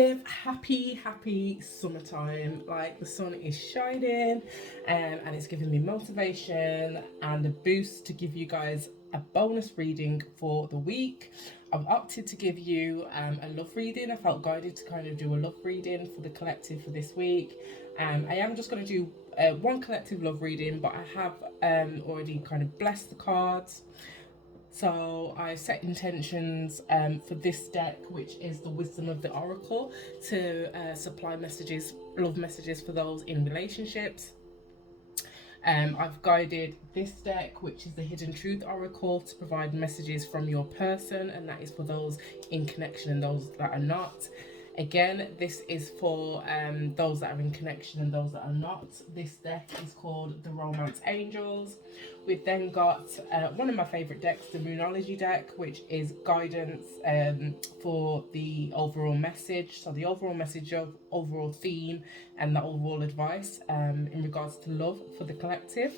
collective, happy summertime. Like, the sun is shining, and it's giving me motivation and a boost to give you guys a bonus reading for the week. I've opted to give you a love reading. I felt guided to kind of do a love reading for the collective for this week. I am just going to do one collective love reading, but I have already kind of blessed the cards. So I set intentions for this deck, which is the Wisdom of the Oracle, to supply messages, love messages for those in relationships. I've guided this deck, which is the Hidden Truth Oracle, to provide messages from your person, and that is for those in connection and those that are not. Again, this is for those that are in connection and those that are not. This deck is called the Romance Angels. We've then got one of my favourite decks, the Moonology deck, which is guidance for the overall message. So the overall message of overall theme and the overall advice in regards to love for the collective.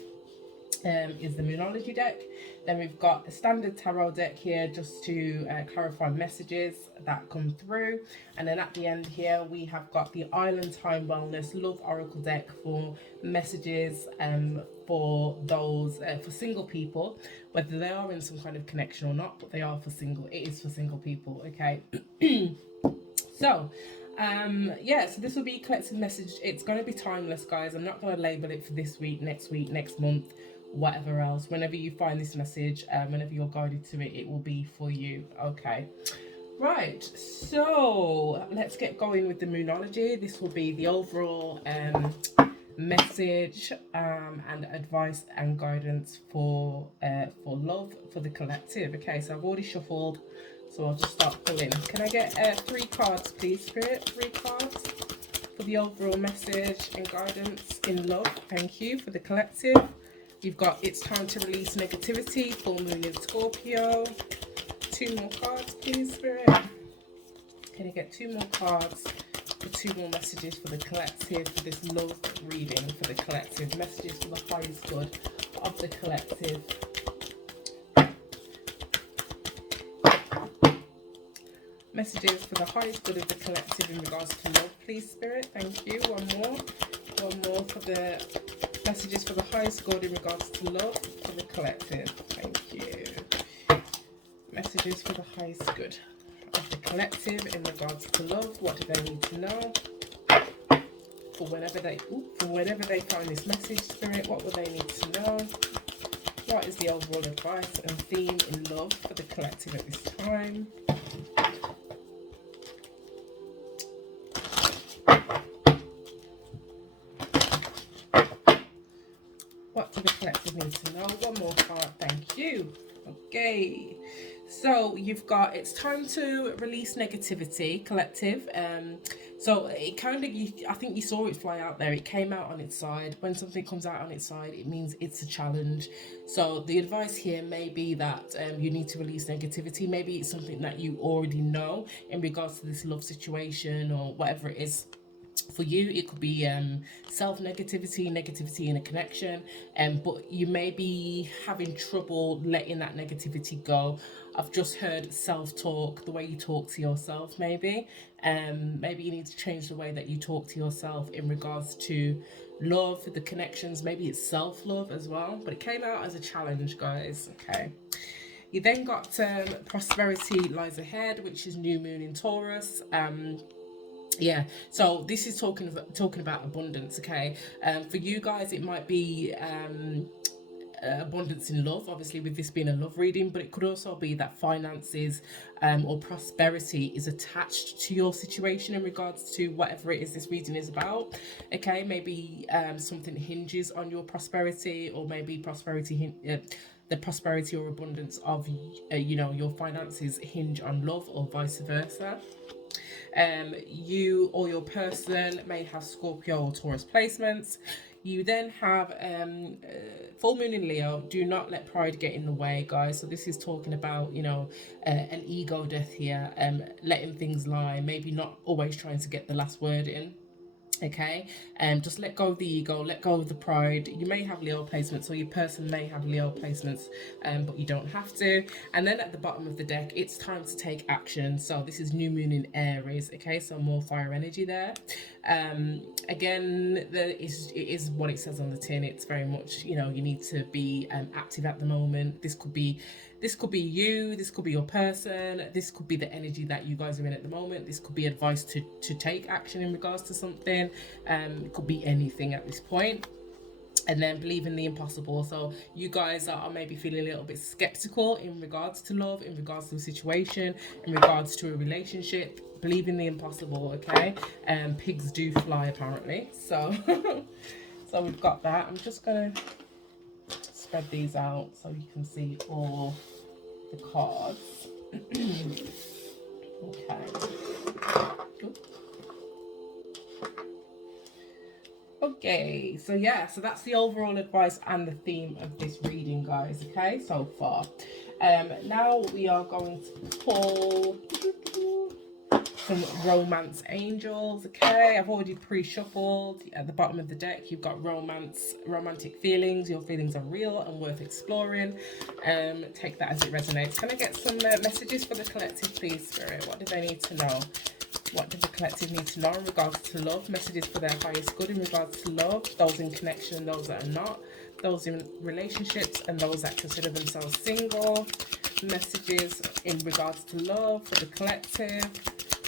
Is the Moonology deck. Then we've got a standard tarot deck here just to clarify messages that come through. And then at the end here, we have got the Island Time Wellness Love Oracle deck for messages for those, for single people, whether they are in some kind of connection or not, but they are for single, it is for single people, okay? So, yeah, so this will be a collective message. It's going to be timeless, guys. I'm not going to label it for this week, next month, whatever else. Whenever you find this message, whenever you're guided to it, it will be for you, okay? Right, so let's get going with the Moonology. This will be the overall message and advice and guidance for love for the collective. Okay, so I've already shuffled, so I'll just start pulling. Can I get 3 cards, please, Spirit? 3 cards for the overall message and guidance in love. Thank you. For the collective, you've got It's Time to Release Negativity, Full Moon in Scorpio. 2 more cards, please, Spirit. Can I get 2 more cards for 2 more messages for the collective for this love reading for the collective? Messages for the highest good of the collective. Messages for the highest good of the collective in regards to love, please, Spirit. Thank you. One more for the messages for the highest good in regards to love for the collective. Thank you. Messages for the highest good of the collective in regards to love. What do they need to know for whenever they find this message, Spirit? What will they need to know? What is the overall advice and theme in love for the collective at this time? What do the collective need to know? One more card, thank you. Okay, so you've got It's Time to Release Negativity, collective. So it kind of, I think you saw it fly out there. It came out on its side. When something comes out on its side, it means it's a challenge. So the advice here may be that you need to release negativity. Maybe it's something that you already know in regards to this love situation or whatever it is. For you, it could be negativity in a connection, but you may be having trouble letting that negativity go. I've just heard self-talk, the way you talk to yourself, maybe. Maybe you need to change the way that you talk to yourself in regards to love, the connections. Maybe it's self-love as well, but it came out as a challenge, guys. Okay. You then got Prosperity Lies Ahead, which is New Moon in Taurus. Yeah, so this is talking about abundance. Okay, for you guys it might be abundance in love, obviously, with this being a love reading, but it could also be that finances or prosperity is attached to your situation in regards to whatever it is this reading is about. Okay, maybe something hinges on your prosperity, or maybe the prosperity or abundance of your finances hinge on love, or vice versa. You or your person may have Scorpio or Taurus placements. You then have full moon in Leo. Do not let pride get in the way, guys. So this is talking about, an ego death here, letting things lie, maybe not always trying to get the last word in. Okay, just let go of the ego, let go of the pride. You may have Leo placements, or your person may have Leo placements, but you don't have to. And then at the bottom of the deck, it's time to take action. So this is new moon in Aries. Okay, so more fire energy there. Again, it is what it says on the tin. It's very much, you know, you need to be active at the moment. This could be you, this could be your person, this could be the energy that you guys are in at the moment. This could be advice to take action in regards to something. It could be anything at this point. And then believe in the impossible. So you guys are maybe feeling a little bit skeptical in regards to love, in regards to a situation, in regards to a relationship. Believe in the impossible, okay? Pigs do fly apparently. So so we've got that. I'm just gonna spread these out so you can see all the cards. Okay. Okay, so yeah, so that's the overall advice and the theme of this reading, guys, okay, so far. Now we are going to pull some romance angels, okay? I've already pre-shuffled. At the bottom of the deck, you've got romantic feelings. Your feelings are real and worth exploring. Take that as it resonates. Can I get some messages for the collective, please, Spirit? What do they need to know? What does the collective need to know in regards to love? Messages for their highest good in regards to love. Those in connection and those that are not. Those in relationships and those that consider themselves single. Messages in regards to love for the collective.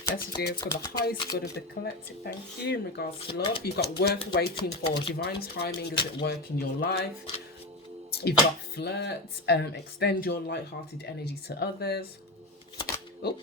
Messages for the highest good of the collective. Thank you. In regards to love, you've got work waiting for. Divine timing is at work in your life. You've got flirts. Extend your light-hearted energy to others. Oh.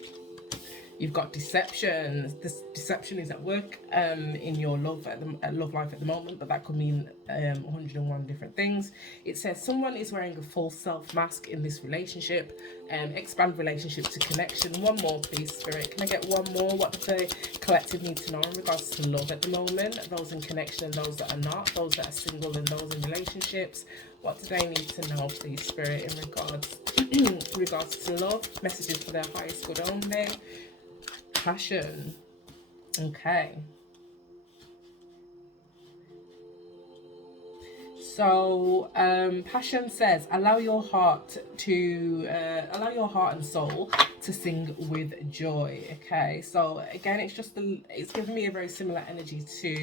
You've got deception. This deception is at work in your love life at the moment, but that could mean 101 different things. It says someone is wearing a false self mask in this relationship. Expand relationship to connection. One more, please, Spirit. Can I get one more? What does the collective need to know in regards to love at the moment? Those in connection and those that are not. Those that are single and those in relationships. What do they need to know, please, Spirit, in regards to love? Messages for their highest good only. Passion. Okay. So passion says allow your heart and soul to sing with joy. Okay, so again, it's giving me a very similar energy to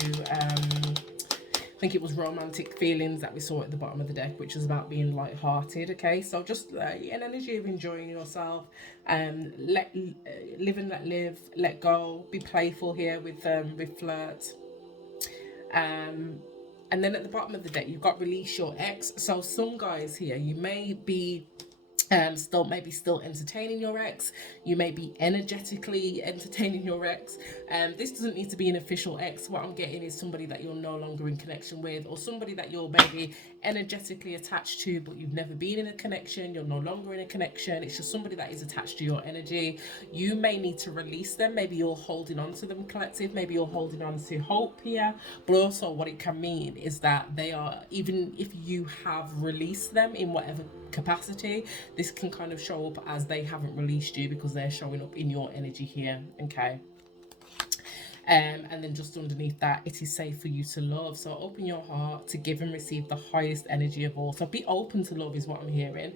I think it was romantic feelings that we saw at the bottom of the deck, which was about being light-hearted. Okay, so just an energy of enjoying yourself, live and let live, let go, be playful here with flirt. And then at the bottom of the deck, you've got release your ex. So some guys here, you may be still entertaining your ex. You may be energetically entertaining your ex. This doesn't need to be an official ex. What I'm getting is somebody that you're no longer in connection with, or somebody that you're maybe energetically attached to, but you've never been in a connection. You're no longer in a connection. It's just somebody that is attached to your energy. You may need to release them. Maybe you're holding on to them, collective. Maybe you're holding on to hope here. But also what it can mean is that they are, even if you have released them in whatever capacity, this can kind of show up as they haven't released you because they're showing up in your energy here. Okay. And then just underneath that, it is safe for you to love. So open your heart to give and receive the highest energy of all. So be open to love is what I'm hearing.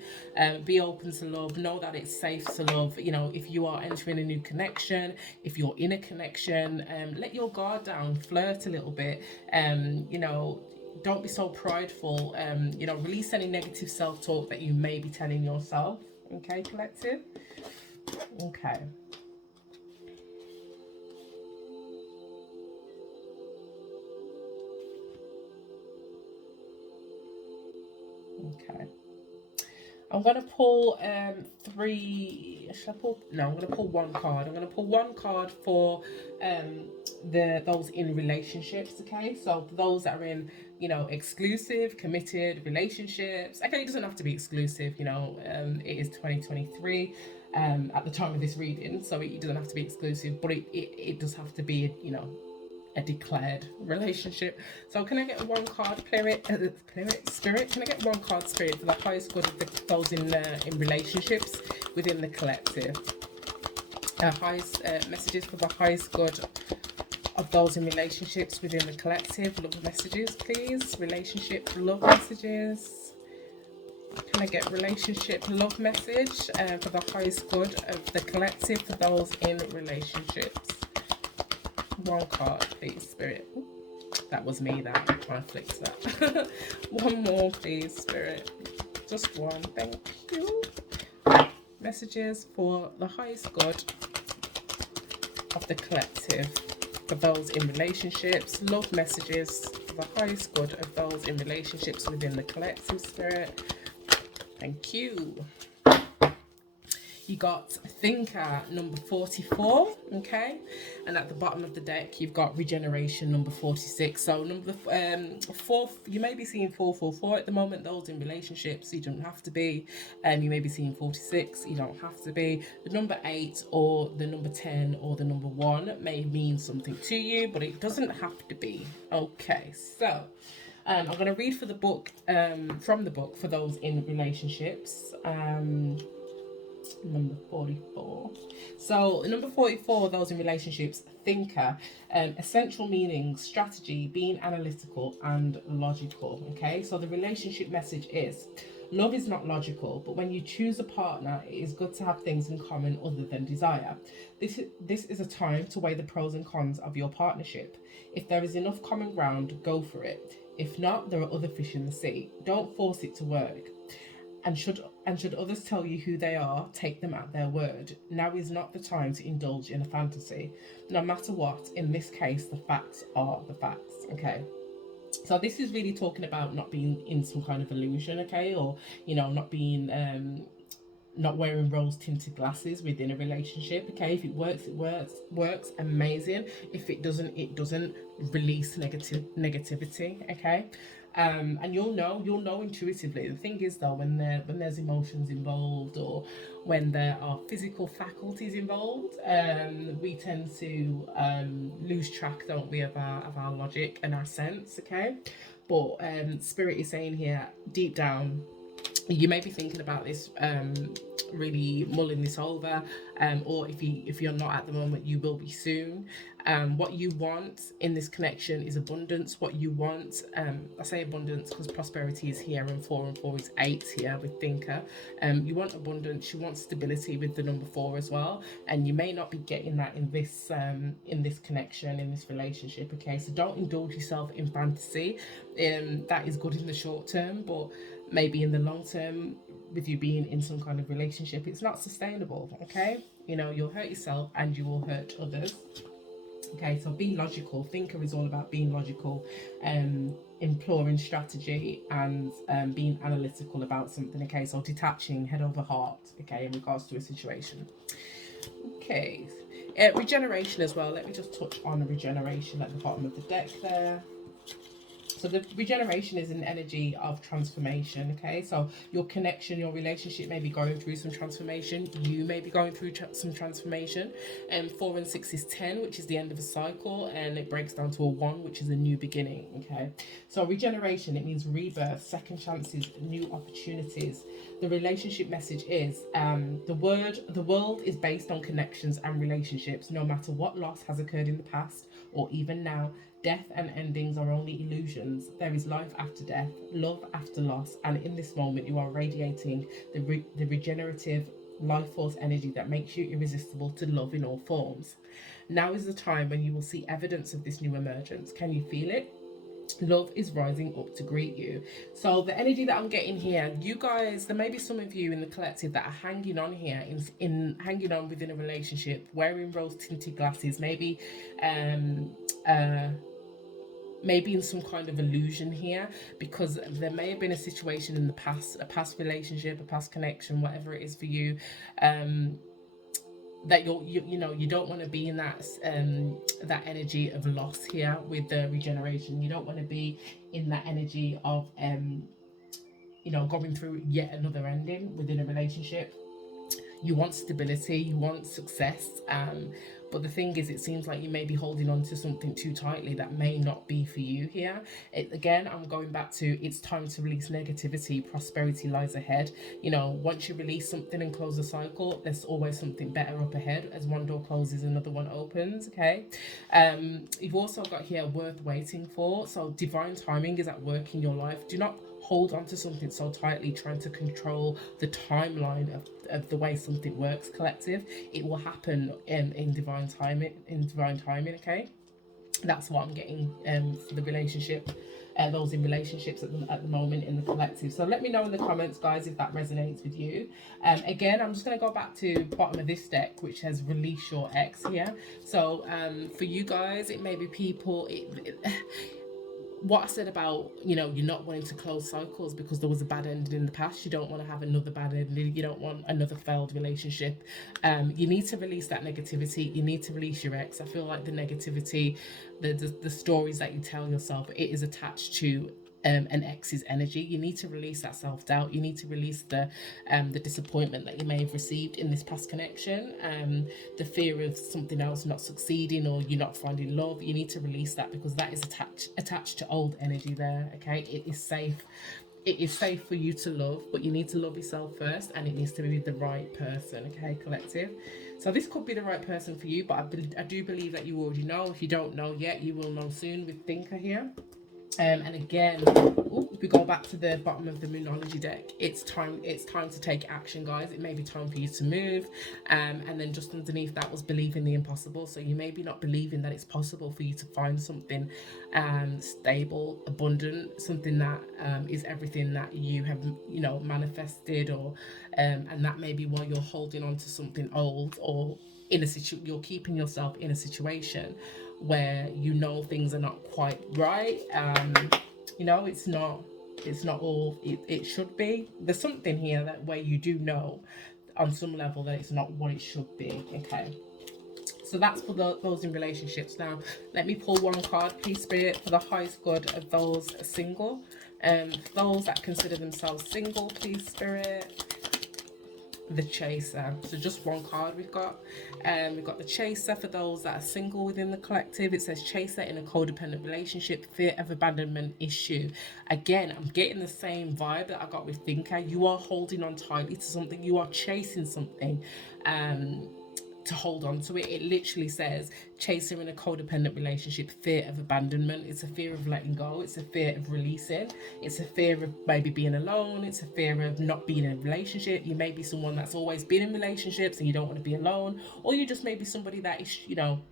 Be open to love. Know that it's safe to love. You know, if you are entering a new connection, if you're in a connection, let your guard down, flirt a little bit. You know, don't be so prideful. You know, release any negative self-talk that you may be telling yourself. Okay, collective. Okay. Okay. I'm going to pull three. Should I pull? No, I'm going to pull one card. I'm going to pull one card for those in relationships. Okay, so for those that are in, you know, exclusive, committed relationships. Okay, it doesn't have to be exclusive. You know, it is 2023 at the time of this reading, so it doesn't have to be exclusive, but it does have to be, you know, a declared relationship. So can I get one card, Spirit? Can I get one card, Spirit, for the highest good of those in relationships within the collective? Highest messages for the highest good of those in relationships within the collective. Love messages, please. Relationship love messages. Can I get relationship love message for the highest good of the collective for those in relationships? One card, please, Spirit. That was me, that. I flicked that. One more, please, Spirit. Just one. Thank you. Messages for the highest good of the collective for those in relationships. Love messages for the highest good of those in relationships within the collective, Spirit. Thank you. You got Thinker number 44, okay, and at the bottom of the deck you've got Regeneration number 46. So number 4, you may be seeing 444 at the moment, those in relationships. You don't have to be. You may be seeing 46, you don't have to be. The number 8 or the number 10 or the number 1 may mean something to you, but it doesn't have to be. Okay, so I'm going to read for the book, from the book for those in relationships. Number 44. So number 44, those in relationships. Thinker, essential meanings, strategy, being analytical and logical. Okay, so the relationship message is: love is not logical, but when you choose a partner, it is good to have things in common other than desire. This is a time to weigh the pros and cons of your partnership. If there is enough common ground, go for it. If not, there are other fish in the sea. Don't force it to work. And should others tell you who they are, take them at their word. Now is not the time to indulge in a fantasy. No matter what, in this case, the facts are the facts. Okay. So this is really talking about not being in some kind of illusion, okay, or not being not wearing rose tinted glasses within a relationship. Okay, if it works, it works, amazing. If it doesn't, it doesn't. Release negativity. Okay. And you'll know intuitively. The thing is though, when there's emotions involved, or when there are physical faculties involved, we tend to lose track, don't we, of our logic and our sense. Okay, but Spirit is saying here, deep down, you may be thinking about this, really mulling this over, or if you're not at the moment, you will be soon. What you want in this connection is abundance. What you want, I say abundance because prosperity is here, and 4 and 4 is 8 here with Thinker. You want abundance, you want stability with the number 4 as well, and you may not be getting that in this connection, in this relationship. Okay, so don't indulge yourself in fantasy. That is good in the short term, but maybe in the long term, with you being in some kind of relationship, it's not sustainable. Okay, you'll hurt yourself and you will hurt others. Okay, so be logical. Thinker is all about being logical, imploring strategy, and being analytical about something. Okay, so detaching, head over heart. Okay, in regards to a situation. Okay, regeneration as well. Let me just touch on regeneration at the bottom of the deck there. So the regeneration is an energy of transformation. Okay, so your connection, your relationship may be going through some transformation. You may be going through some transformation. And 4 and 6 is 10, which is the end of a cycle, and it breaks down to a 1, which is a new beginning. Okay, so regeneration, it means rebirth, second chances, new opportunities. The relationship message is the world is based on connections and relationships. No matter what loss has occurred in the past or even now, death and endings are only illusions. There is life after death, love after loss, and in this moment you are radiating the regenerative life force energy that makes you irresistible to love in all forms. Now is the time when you will see evidence of this new emergence. Can you feel it? Love is rising up to greet you. So the energy that I'm getting here, you guys, there may be some of you in the collective that are hanging on here, in hanging on within a relationship, wearing rose tinted glasses, maybe maybe in some kind of illusion here, because there may have been a situation in the past, a past relationship, a past connection, whatever it is for you, that you don't want to be in that energy of loss here with the regeneration. You don't want to be in that energy of going through yet another ending within a relationship. You want stability, you want success, but the thing is, it seems like you may be holding on to something too tightly that may not be for you here. Again, I'm going back to, it's time to release negativity. Prosperity lies ahead. You know, once you release something and close the cycle, there's always something better up ahead. As one door closes, another one opens. Okay. You've also got here worth waiting for. So divine timing is at work in your life. Do not hold on to something so tightly, trying to control the timeline of the way something works, collective. It will happen in divine timing. Okay, that's what I'm getting for the relationship. Those in relationships at the moment in the collective. So let me know in the comments, guys, if that resonates with you. Again, I'm just going to go back to bottom of this deck, which has release your ex here. So for you guys, it may be people, what I said about, you know, you're not wanting to close cycles because there was a bad ending in the past. You don't want to have another bad ending. You don't want another failed relationship. You need to release that negativity. You need to release your ex. I feel like the negativity, the stories that you tell yourself, it is attached to an ex's energy. You need to release that self-doubt. You need to release the disappointment that you may have received in this past connection, the fear of something else not succeeding or you not finding love. You need to release that because that is attached to old energy there. Okay, it is safe. It is safe for you to love, but you need to love yourself first, and it needs to be the right person. Okay, collective. So this could be the right person for you, but I do believe that you already know. If you don't know yet, you will know soon with Thinker here. And again, if we go back to the bottom of the Moonology deck, it's time to take action, guys. It may be time for you to move. And then just underneath that was believing the impossible. So you may be not believing that it's possible for you to find something stable, abundant, something that is everything that you have, you know, manifested, or and that may be while you're holding on to something old, or in a you're keeping yourself in a situation where you know things are not quite right. You know, it's not all it should be. There's something here that where you do know on some level that it's not what it should be. Okay, so that's for those in relationships. Now let me pull one card, please, Spirit, for the highest good of those single. Those that consider themselves single, please, Spirit. The Chaser. So just one card we've got. We've got the Chaser for those that are single within the collective. It says Chaser in a codependent relationship, fear of abandonment issue. Again, I'm getting the same vibe that I got with Thinker. You are holding on tightly to something. You are chasing something. To hold on to it. It literally says chaser in a codependent relationship, fear of abandonment. It's a fear of letting go. It's a fear of releasing. It's a fear of maybe being alone. It's a fear of not being in a relationship. You may be someone that's always been in relationships and you don't want to be alone, or you just may be somebody that is, you know,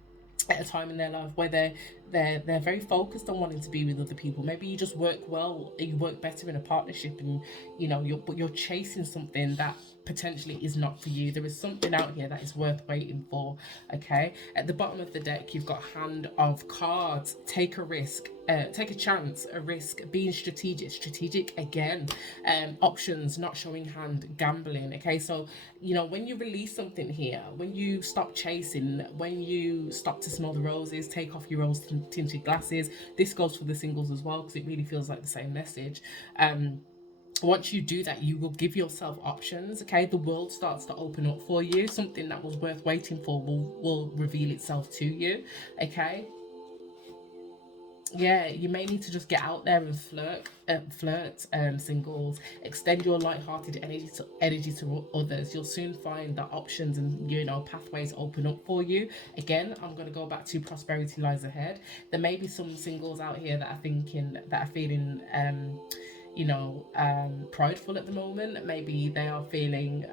at a time in their life where they're very focused on wanting to be with other people. Maybe you just work well, you work better in a partnership, and you know you're chasing something that potentially is not for you. There is something out here that is worth waiting for. Okay, at the bottom of the deck you've got Hand of Cards. Take a risk, take a chance, a risk, being strategic again. Options, not showing hand, gambling. Okay, so you know, when you release something here, when you stop chasing, when you stop to smell the roses, take off your rose tinted glasses. This goes for the singles as well, because it really feels like the same message. Once you do that, you will give yourself options. Okay, the world starts to open up for you. Something that was worth waiting for will reveal itself to you. Okay, yeah, you may need to just get out there and flirt, singles. Extend your light-hearted energy to others. You'll soon find that options and, you know, pathways open up for you. Again, I'm going to go back to prosperity lies ahead. There may be some singles out here that are feeling you know, prideful at the moment. Maybe they are feeling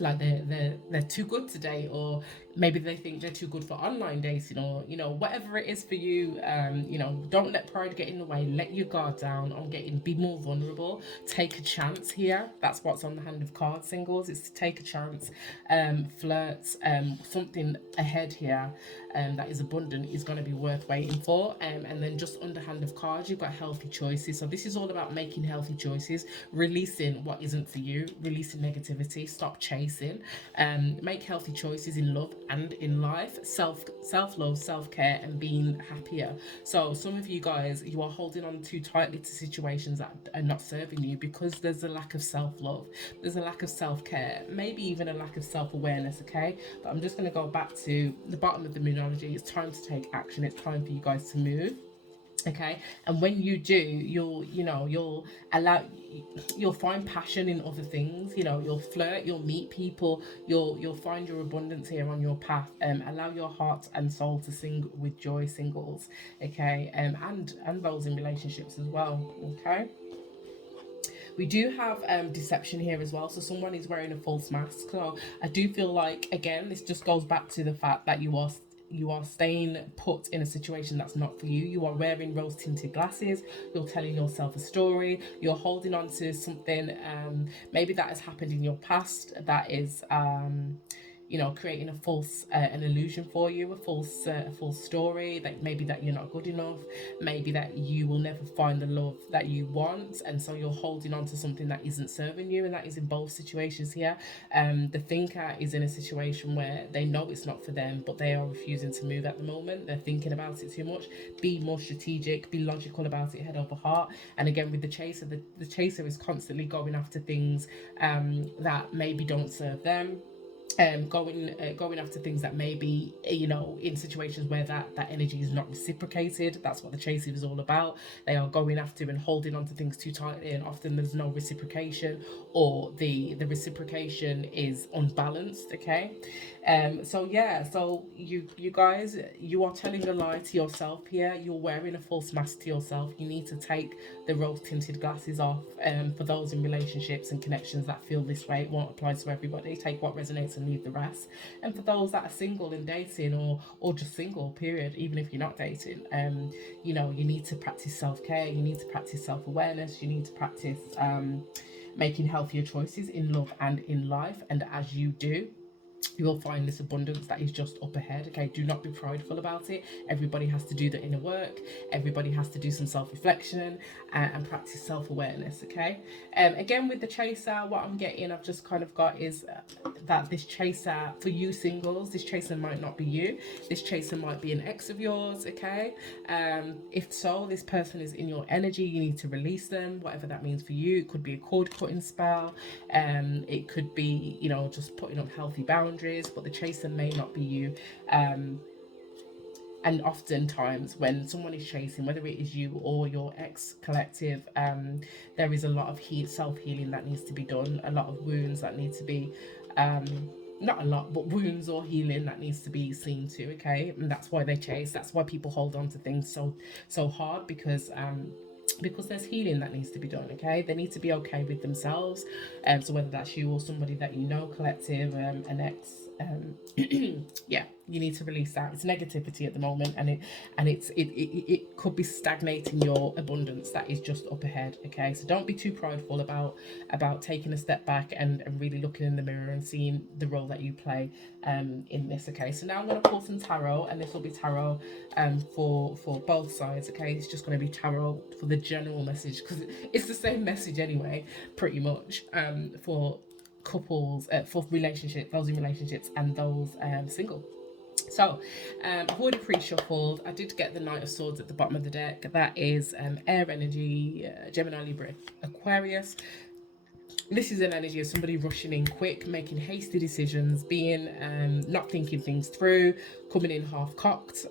like they're too good to date, or maybe they think they're too good for online dating, or you know, whatever it is for you. You know, don't let pride get in the way. Let your guard down on be more vulnerable. Take a chance here. That's what's on the Hand of Cards, singles. It's to take a chance. Flirt, something ahead here that is abundant is going to be worth waiting for. And then just under Hand of Cards you've got healthy choices. So this is all about making healthy choices, releasing what isn't for you, releasing negativity, stop chasing, make healthy choices in love and in life, self-love, self-care, and being happier. So some of you guys, you are holding on too tightly to situations that are not serving you because there's a lack of self-love, there's a lack of self-care, maybe even a lack of self-awareness. Okay, but I'm just going to go back to the bottom of the Moonology. It's time to take action. It's time for you guys to move. Okay, and when you do, you'll allow, you'll find passion in other things. You'll flirt, you'll meet people, you'll find your abundance here on your path. Allow your heart and soul to sing with joy, singles. Okay, and those in relationships as well. Okay, we do have deception here as well. So someone is wearing a false mask. So I do feel like, again, this just goes back to the fact that you are staying put in a situation that's not for you. You are wearing rose tinted glasses. You're telling yourself a story. You're holding on to something, maybe that has happened in your past, that is creating a false an illusion for you, a false story, that maybe that you're not good enough, maybe that you will never find the love that you want, and so you're holding on to something that isn't serving you. And that is in both situations here. The thinker is in a situation where they know it's not for them, but they are refusing to move at the moment. They're thinking about it too much. Be more strategic, be logical about it, head over heart. And again, with the chaser, the chaser is constantly going after things that maybe don't serve them, going after things that maybe, in situations where that energy is not reciprocated. That's what the chasing is all about. They are going after and holding on to things too tightly, and often there's no reciprocation, or the reciprocation is unbalanced. Okay, so yeah, so you guys, you are telling a lie to yourself here. You're wearing a false mask to yourself. You need to take the rose tinted glasses off. For those in relationships and connections that feel this way, it won't apply to everybody. Take what resonates and leave the rest. And for those that are single and dating, or just single, period, even if you're not dating, you need to practice self-care. You need to practice self-awareness. You need to practice making healthier choices in love and in life. And as you do, you will find this abundance that is just up ahead. Okay, do not be prideful about it. Everybody has to do the inner work. Everybody has to do some self-reflection, and practice self-awareness. Okay, again, with the chaser, what I'm getting, I've just kind of got is that this chaser, for you singles, this chaser might not be you. This chaser might be an ex of yours. Okay, if so, this person is in your energy. You need to release them, whatever that means for you. It could be a cord cutting spell. It could be, just putting up healthy boundaries, but the chaser may not be you. And oftentimes when someone is chasing, whether it is you or your ex collective, there is a lot of self-healing that needs to be done, a lot of wounds that need to be, not a lot, but wounds or healing that needs to be seen to. Okay, and that's why they chase. That's why people hold on to things so hard, because there's healing that needs to be done. Okay, they need to be okay with themselves. So whether that's you or somebody that you know, collective, an ex, yeah, you need to release that. It's negativity at the moment, and it could be stagnating your abundance that is just up ahead. Okay, so don't be too prideful about taking a step back and really looking in the mirror and seeing the role that you play in this. Okay, so now I'm going to pull some tarot, and this will be tarot for both sides. Okay, it's just going to be tarot for the general message, because it's the same message anyway, pretty much, for couples, for relationships, those in relationships, and those single. So I've already pre-shuffled. I did get the Knight of Swords at the bottom of the deck. That is air energy, Gemini, Libra, Aquarius. This is an energy of somebody rushing in quick, making hasty decisions, being not thinking things through, coming in half-cocked,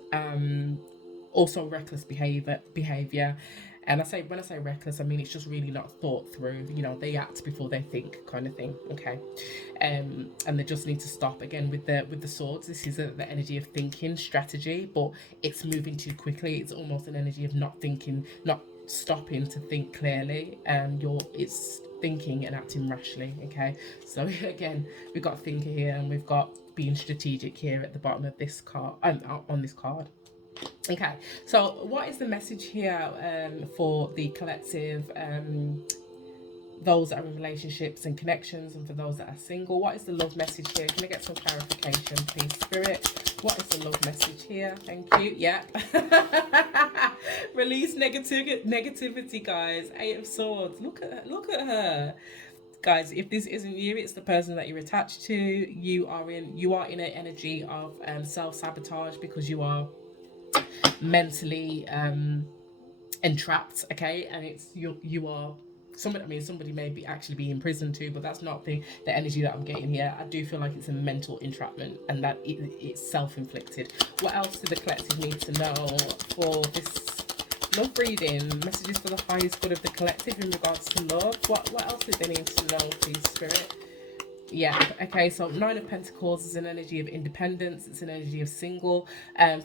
also reckless behavior. And when I say reckless, I mean it's just really not thought through. They act before they think, kind of thing. Okay, and they just need to stop. Again, with the swords, this is the energy of thinking, strategy, but it's moving too quickly. It's almost an energy of not thinking, not stopping to think clearly. It's thinking and acting rashly. Okay, so again, we've got thinker here, and we've got being strategic here at the bottom of this card, on this card. Okay, so what is the message here for the collective, those that are in relationships and connections, and for those that are single? What is the love message here? Can I get some clarification, please, Spirit? What is the love message here? Thank you. Yeah. Release negativity, guys. 8 of Swords. Look at her. Guys, if this isn't you, it's the person that you're attached to. You are in an energy of self-sabotage because you are mentally entrapped, okay? And it's you are somebody, I mean, somebody may be actually be in prison too, but that's not the energy that I'm getting here. I do feel like it's a mental entrapment and that it's self-inflicted. What else do the collective need to know for this love reading? Messages for the highest good of the collective in regards to love. What else do they need to know, please, Spirit? Yeah, okay, so Nine of Pentacles is an energy of independence, it's an energy of single.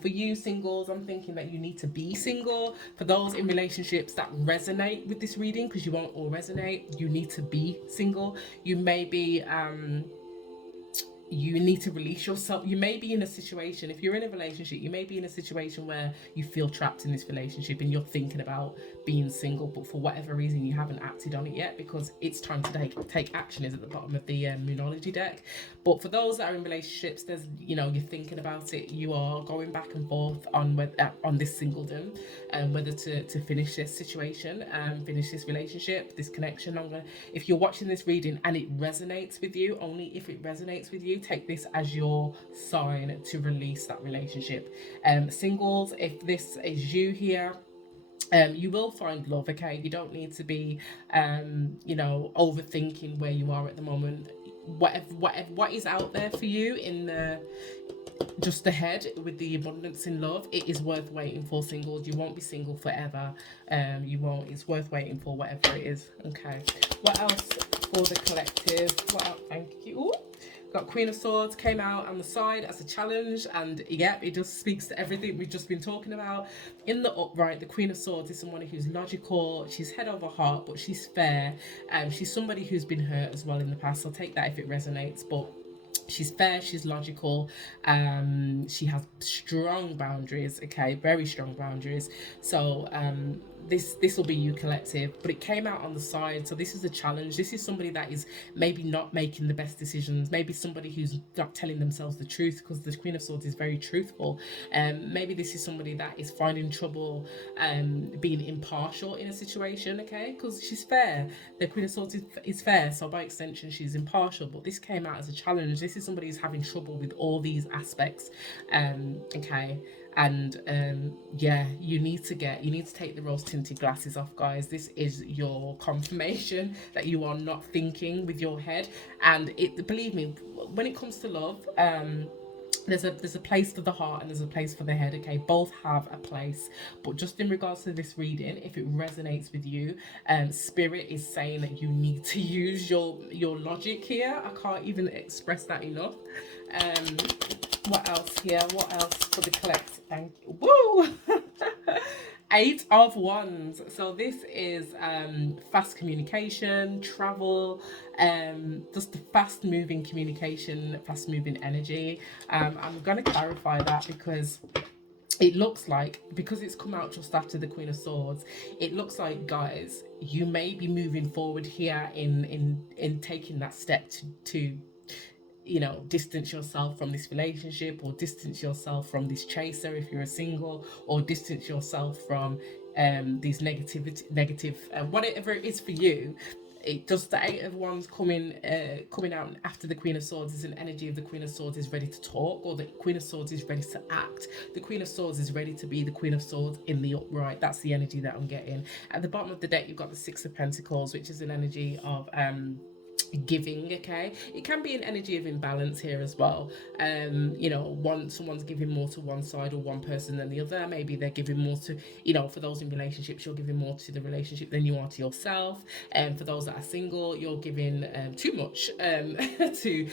For you singles, I'm thinking that you need to be single. For those in relationships that resonate with this reading, because you won't all resonate, you need to be single. You may be you need to release yourself. You may be in a situation, if you're in a relationship, you may be in a situation where you feel trapped in this relationship and you're thinking about being single, but for whatever reason you haven't acted on it yet, because it's time to take action is at the bottom of the Moonology deck. But for those that are in relationships, there's, you're thinking about it, you are going back and forth on on this singledom and whether to finish this situation, finish this relationship, this connection. If you're watching this reading and it resonates with you, only if it resonates with you, take this as your sign to release that relationship. Singles, if this is you here, you will find love, okay? You don't need to be overthinking where you are at the moment. What is out there for you in the just ahead with the abundance in love, it is worth waiting for. Singles, you won't be single forever. You won't. It's worth waiting for whatever it is. Okay, what else for the collective? Well, thank you. Ooh. Got Queen of Swords came out on the side as a challenge, and yeah, it just speaks to everything we've just been talking about. In the upright, the Queen of Swords is someone who's logical, she's head over heart, but she's fair. She's somebody who's been hurt as well in the past, so take that if it resonates. But she's fair, she's logical, she has strong boundaries, okay, very strong boundaries. So this will be you, collective, but it came out on the side, so this is a challenge. This is somebody that is maybe not making the best decisions, maybe somebody who's not telling themselves the truth, because the Queen of Swords is very truthful. Maybe this is somebody that is finding trouble being impartial in a situation, okay, because she's fair. The Queen of Swords is fair, so by extension she's impartial, but this came out as a challenge. This is somebody who's having trouble with all these aspects, okay. And yeah, you need to take the rose tinted glasses off, guys. This is your confirmation that you are not thinking with your head. And believe me, when it comes to love, there's a place for the heart and there's a place for the head, okay? Both have a place. But just in regards to this reading, if it resonates with you, Spirit is saying that you need to use your logic here. I can't even express that enough. What else here? What else for the collect? Thank you. Woo! 8 of Wands. So this is fast communication, travel, just the fast moving communication, fast moving energy. I'm going to clarify that because it looks like, because it's come out just after the Queen of Swords, it looks like, guys, you may be moving forward here in taking that step to distance yourself from this relationship, or distance yourself from this chaser if you're a single, or distance yourself from these negative whatever it is for you. It just, the 8 of Wands coming out after the Queen of Swords is an energy of the Queen of Swords is ready to talk, or the Queen of Swords is ready to act. The Queen of Swords is ready to be the Queen of Swords in the upright. That's the energy that I'm getting. At the bottom of the deck, you've got the 6 of Pentacles, which is an energy of giving, okay? It can be an energy of imbalance here as well. Someone's giving more to one side or one person than the other. Maybe they're giving more to, for those in relationships, you're giving more to the relationship than you are to yourself. And for those that are single, you're giving too much to,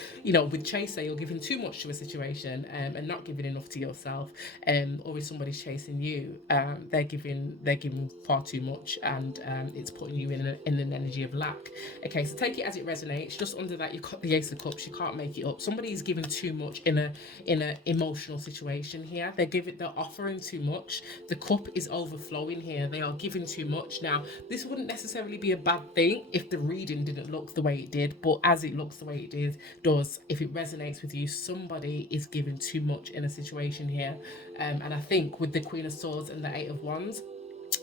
with chaser, you're giving too much to a situation and not giving enough to yourself. Or if somebody's chasing you, they're giving far too much, and it's putting you in an energy of lack. Okay, so take it as it resonates. Just under that, you've got the Ace of Cups. You can't make it up. Somebody is giving too much in a emotional situation here. They're offering too much. The cup is overflowing here. They are giving too much. Now, this wouldn't necessarily be a bad thing if the reading didn't look the way it did, but as it looks the way it does, if it resonates with you, somebody is giving too much in a situation here. And I think with the Queen of Swords and the 8 of Wands,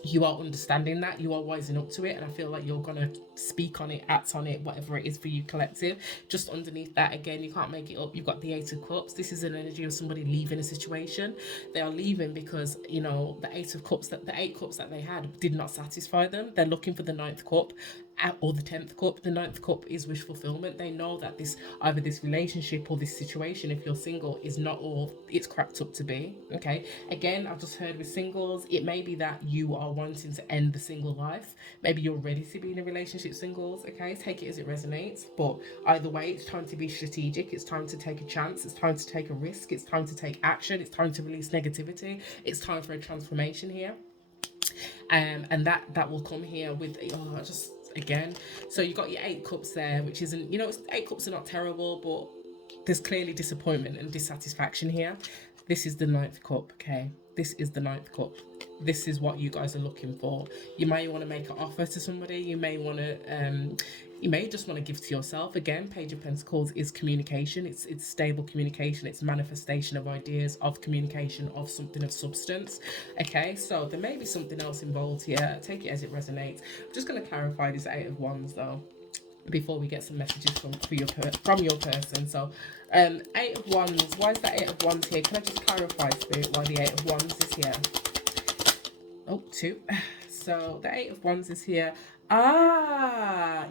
you are understanding that, you are wising up to it, and I feel like you're gonna speak on it, act on it, whatever it is for you, collective. Just underneath that, again, you can't make it up, you've got the Eight of Cups. This is an energy of somebody leaving a situation. They are leaving because, you know, the Eight of Cups, that the 8 cups that they had did not satisfy them. They're looking for the ninth cup, or the 10th cup. The ninth cup is wish fulfillment. They know that this, either this relationship or this situation, if you're single, is not all it's cracked up to be. Okay, again, I've just heard with singles, it may be that you are wanting to end the single life. Maybe you're ready to be in a relationship, singles. Okay, take it as it resonates, but either way, it's time to be strategic. It's time to take a chance. It's time to take a risk. It's time to take action. It's time to release negativity. It's time for a transformation here. And that will come here with, just again, so you got your 8 cups there, which isn't, 8 cups are not terrible, but there's clearly disappointment and dissatisfaction here. This is the ninth cup. Okay, this is the ninth cup. This is what you guys are looking for. You may want to make an offer to somebody. You may want to you may just want to give to yourself. Again, Page of Pentacles is communication. It's stable communication. It's manifestation of ideas, of communication, of something of substance. Okay, so there may be something else involved here. Take it as it resonates. I'm just going to clarify this Eight of Wands though, before we get some messages from your person. So 8 of Wands, why is that 8 of Wands here? Can I just clarify, Spirit, why the 8 of Wands is here? Oh, 2. So the 8 of Wands is here.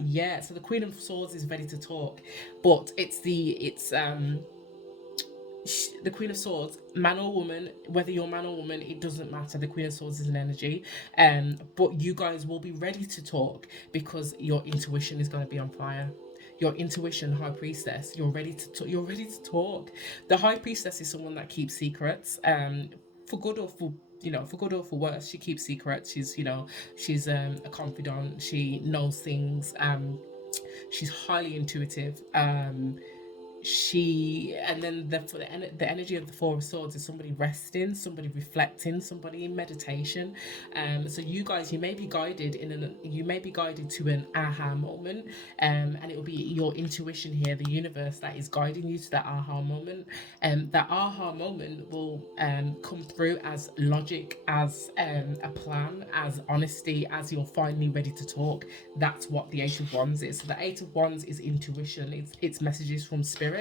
Yeah, so the Queen of Swords is ready to talk, but it's the Queen of Swords, man or woman, whether you're man or woman, it doesn't matter. The Queen of Swords is an energy, but you guys will be ready to talk because your intuition is going to be on fire. Your intuition, High Priestess, you're ready to talk. The High Priestess is someone that keeps secrets, for good or for for good or for worse. She keeps secrets. She's a confidant. She knows things. She's highly intuitive. And then the energy of the Four of Swords is somebody resting, somebody reflecting, somebody in meditation. So you guys, you may be guided to an aha moment, and it will be your intuition here, the universe, that is guiding you to that aha moment. That aha moment will come through as logic, as a plan, as honesty, as you're finally ready to talk. That's what the Eight of Wands is. So the Eight of Wands is intuition. It's messages from spirit,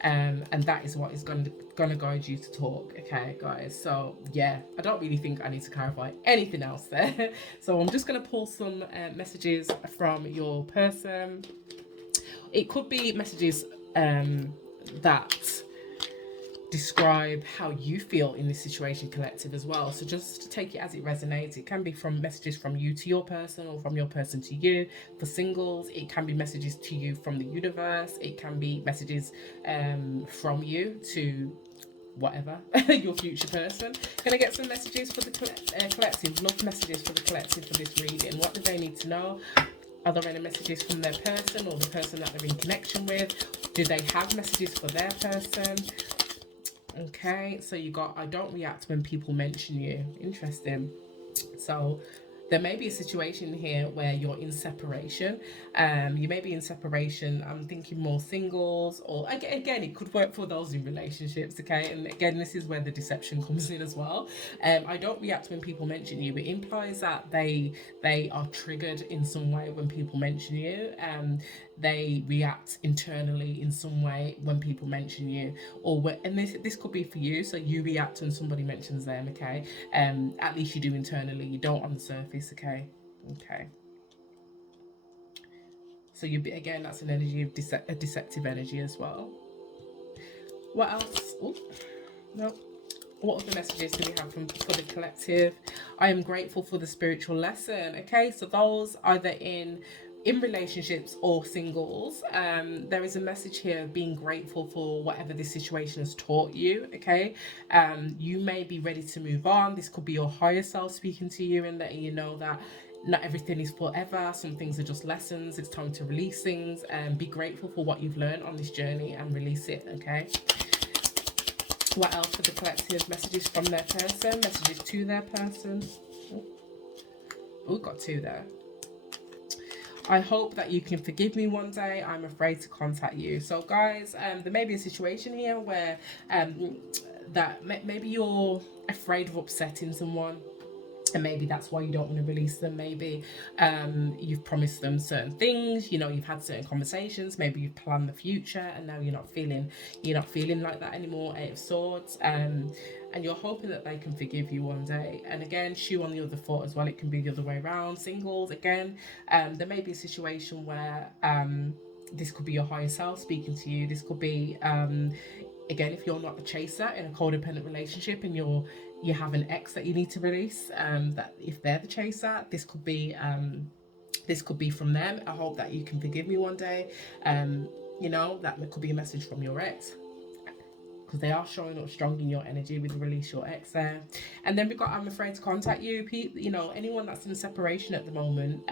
and that is what is going to guide you to talk. Okay, guys. So yeah, I don't really think I need to clarify anything else there. So I'm just going to pull some messages from your person. It could be messages that describe how you feel in this situation, collective, as well. So just take it as it resonates. It can be from messages from you to your person, or from your person to you. For singles, it can be messages to you from the universe. It can be messages from you to whatever, your future person. Gonna get some messages for the collective. Love messages for the collective for this reading. What do they need to know? Are there any messages from their person or the person that they're in connection with? Do they have messages for their person? Okay, so you got, I don't react when people mention you. Interesting. So there may be a situation here where you're in separation. You may be in separation. I'm thinking more singles, or again, it could work for those in relationships. Okay, and again, this is where the deception comes in as well. I don't react when people mention you. It implies that they are triggered in some way when people mention you. They react internally in some way when people mention you, and this could be for you. So you react when somebody mentions them. Okay, at least you do internally. You don't on the surface. Okay. So again, that's an energy of a deceptive energy as well. What else? Ooh, no. What other messages do we have for the collective? I am grateful for the spiritual lesson. Okay, so those either in relationships or singles, there is a message here of being grateful for whatever this situation has taught you. Okay, you may be ready to move on. This could be your higher self speaking to you and letting you know that not everything is forever. Some things are just lessons. It's time to release things, and be grateful for what you've learned on this journey and release it. Okay, what else for the collective? Messages from their person, messages to their person. Oh, got 2 there. I hope that you can forgive me one day. I'm afraid to contact you. So guys, there may be a situation here where that maybe you're afraid of upsetting someone. and maybe that's why you don't want to release them. Maybe you've promised them certain things, you know, you've had certain conversations, maybe you've planned the future, and now you're not feeling like that anymore. Eight of Swords. And you're hoping that they can forgive you one day. And again, shoe on the other foot as well, it can be the other way around. Singles, again, there may be a situation where this could be your higher self speaking to you. This could be again, if you're not the chaser in a codependent relationship and you have an ex that you need to release, that if they're the chaser, this could be from them. I hope that you can forgive me one day. You know, that could be a message from your ex, because they are showing up strong in your energy with release your ex there. And then we've got I'm afraid to contact you. You know, anyone that's in separation at the moment,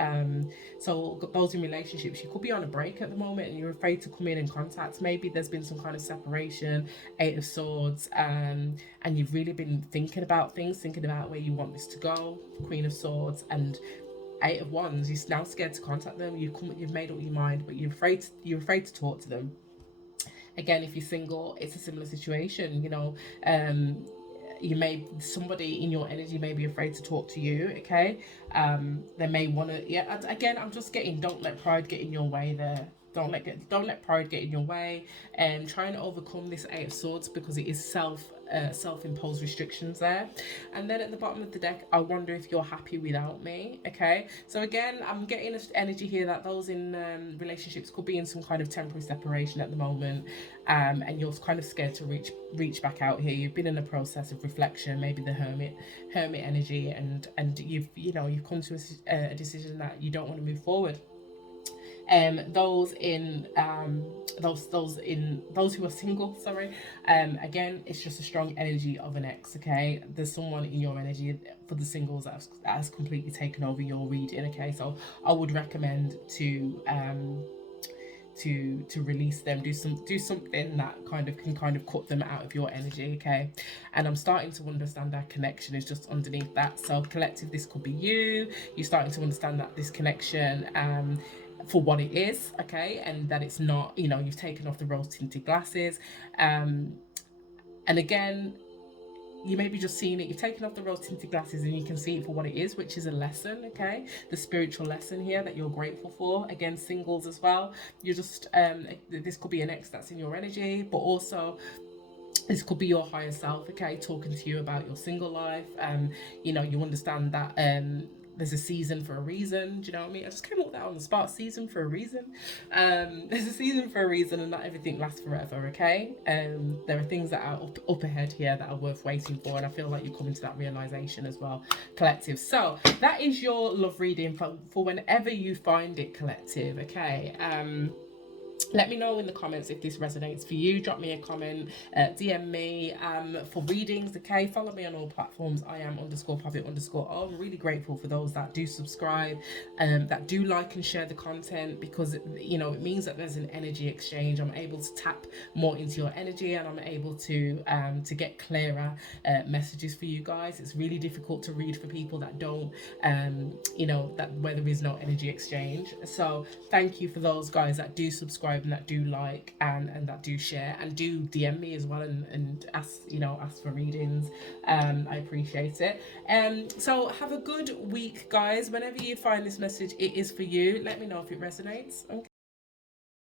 so those in relationships, you could be on a break at the moment and you're afraid to come in and contact. Maybe there's been some kind of separation. Eight of Swords, and you've really been thinking about things, thinking about where you want this to go. Queen of Swords and Eight of Wands. You're now scared to contact them. You've made up your mind, but you're afraid to talk to them. Again, if you're single, it's a similar situation. You know, somebody in your energy may be afraid to talk to you. Okay, they may want to. Yeah, again, I'm just getting. Don't let pride get in your way there. Don't let pride get in your way. And trying to overcome this Eight of Swords, because it is self-imposed restrictions there. And then at the bottom of the deck, I wonder if you're happy without me. Okay, so again, I'm getting an energy here that those in relationships could be in some kind of temporary separation at the moment, and you're kind of scared to reach back out here. You've been in a process of reflection, maybe the hermit energy, and you've come to a decision that you don't want to move forward. Those who are single, sorry, again, it's just a strong energy of an ex. Okay, there's someone in your energy for the singles that has completely taken over your reading. Okay, so I would recommend to release them, do something that can cut them out of your energy. Okay, and I'm starting to understand that connection is just underneath that. So collective, this could be you're starting to understand that this connection for what it is, okay, and that it's not, you've taken off the rose tinted glasses, and again, you may be just seeing it. You've taken off the rose tinted glasses and you can see it for what it is, which is a lesson. Okay, the spiritual lesson here that you're grateful for. Again, singles as well, you're just this could be an ex that's in your energy, but also this could be your higher self, okay, talking to you about your single life. You understand that there's a season for a reason. Do you know what I mean? I just came up with that on the spot. Season for a reason. There's a season for a reason, and not everything lasts forever. Okay. There are things that are up ahead here that are worth waiting for, and I feel like you're coming to that realization as well, collective. So that is your love reading for whenever you find it, collective. Okay. Let me know in the comments if this resonates for you. Drop me a comment, DM me for readings. Okay, follow me on all platforms. I am _Poppet_. I'm really grateful for those that do subscribe, that do like and share the content, because it means that there's an energy exchange. I'm able to tap more into your energy, and I'm able to get clearer messages for you guys. It's really difficult to read for people that don't, that where there is no energy exchange. So thank you for those guys that do subscribe and that do like and that do share and do DM me as well and ask for readings. I appreciate it. So have a good week, guys. Whenever you find this message, it is for you. Let me know if it resonates. Okay.